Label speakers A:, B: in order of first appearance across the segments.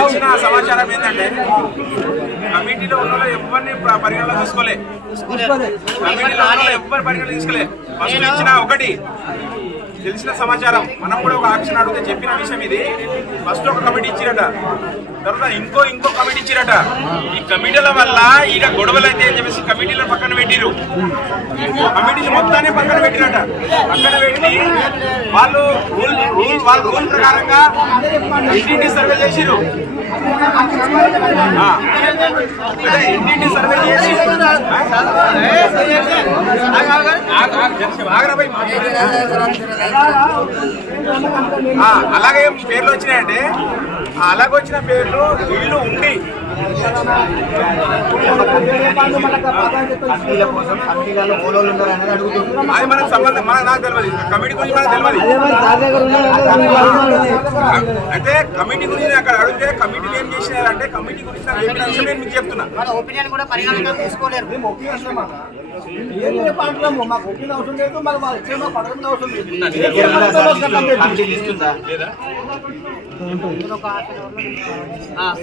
A: ఇచ్చిన సమాచారం ఏంటంటే కమిటీలో ఉన్న ఎవరిని పరిగణలో తీసుకోలే. కమిటీలో ఉన్న వాళ్ళు ఎవరు పరిగణలో తీసుకోలే. ఫస్ట్ ఇచ్చిన ఒకటి తెలిసిన సమాచారం. మనం కూడా ఒక ఆక్షన్ అడిగితే చెప్పిన విషయం ఇది. ఫస్ట్ ఒక కమిటీ ఇచ్చిరట. తర్వాత ఇంకో ఇంకో కమిటీ ఇచ్చిరట. ఈ కమిటీల వల్ల ఈడ గొడవలు అయితే అని చెప్పేసి కమిటీలను పక్కన పెట్టిరు. కమిటీలు మొత్తాన్ని పక్కన పెట్టిరట. పక్కన పెట్టి వాళ్ళు రూల్ రూల్ వాళ్ళ రూల్ ప్రకారంగా ఇంటింటి సర్వే చేసిరు ఇంటింటి సర్వే చేసి అలాగే పేర్లు వచ్చినాయంటే అలాగ అలాగే వచ్చిన పేర్లు ఇల్లు ఉండి. అది మనకు సంబంధం మనకు నాకు తెలియదు. కమిటీ గురించి మనకు తెలియదు. అయితే కమిటీ గురించి అక్కడ అడిగితే కమిటీలు ఏం చేసినారంటే కమిటీ గురించి నాకు చెప్పిన విషయం నేను మీకు చెప్తున్నా.
B: మన ఒపీనియన్ కూడా పరిగణనగా తీసుకోలేరు.
C: మేము ఏం చెప్పంటున్నాము మాకు ఒకే అవసరం లేదు మాకు మాకు ఇచ్చే పడకుండా అవసరం లేదు. కమిటీ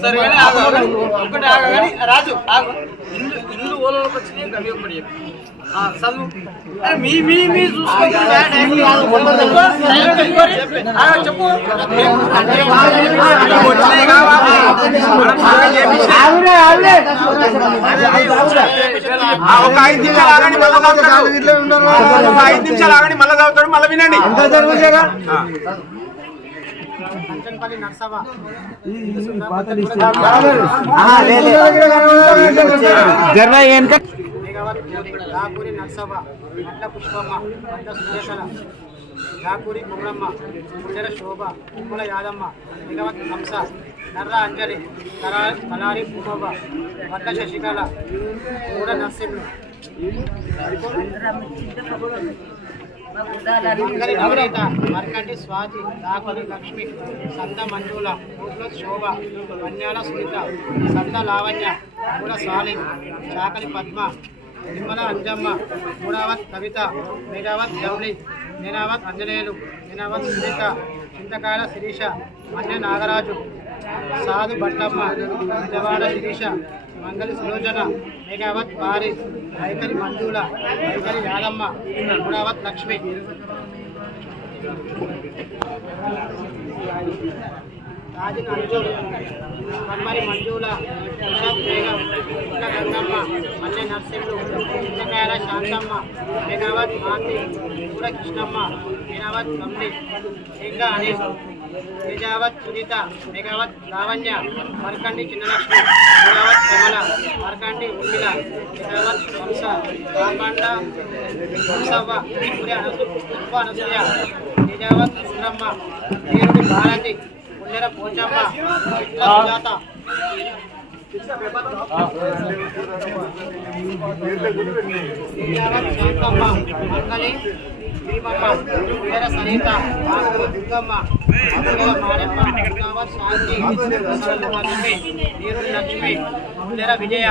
B: సరే కానీ ఆగు, ఆగు. ఒకటి ఆగు కానీ రాజు ఆగు. ఇల్లు ఓలోకి వచ్చినాయి ఒకటి చెప్పు. చదువు. మీ మీ మీ చెప్పు.
A: ఒక ఐదు నిమిషాలు ఆగండి మళ్ళీ చదువుతాడు. ఒక ఐదు నిమిషాలు ఆగండి మళ్ళీ చదువుతాడు మళ్ళీ వినండి. ఆ.
B: కంచన్పల్లి నర్సవ మేఘావతి పూరి అట్ల పుష్పమ్మ అట్ల సురేఖల దాపూరి కుమ్రమ్మ ఉజర శోభ కుమ్మల యాదమ్మ మేఘావతి హంస నర్ర అంజలి తరా తలారి పూమవ్వ వడ్ల శశికళ కూడా నర్సింహులు మంగళి మర్కంటి స్వాతి దాపరి లక్ష్మి సంత మంజుల ఊర్ల శోభ కన్యాల సునీత సంత లావణ్య మూల సాలి చాకలి పద్మ నిమ్మల అంజమ్మ మూడవత్ కవిత మేధావత్ జౌలి నేనావత్ అంజనేయులు నేనావత్ సునీత చింతకాయల శిరీష మన్య నాగరాజు సాధు భట్టమ్మ విజయవాడ శిరీష మంగళి సులోచన మేఘావత్ పారి వైఖరి మంజుల వైఖరి యాదమ్మ మూడవత్ లక్ష్మి. రాజు అంజుడు కమ్మరి మంజుల బేగం పుట్ల గంగమ్మ మల్లె నర్సింహులు చింతకాయల శాంతమ్మ మేఘావత్ మాతి పూర కృష్ణమ్మ మేఘావత్ కమ్మి ఇంకా అనిల్ మేఘావత్ సునీత మేఘావత్ లావణ్య మర్కండి చిన్నలక్ష్మి మేఘావత్ కమల మర్కండి ఉమ్మిల మేఘావత్ వంశ కాంబండ వంశవ్వ పూరి అనసు పుష్ప అనసూయ మేఘావత్ సుందరమ్మ వీరుడి భారతి సరిత దుర్గమ్మ మేఘావత్ శాంతి ప్రసన్న లక్ష్మి విజయ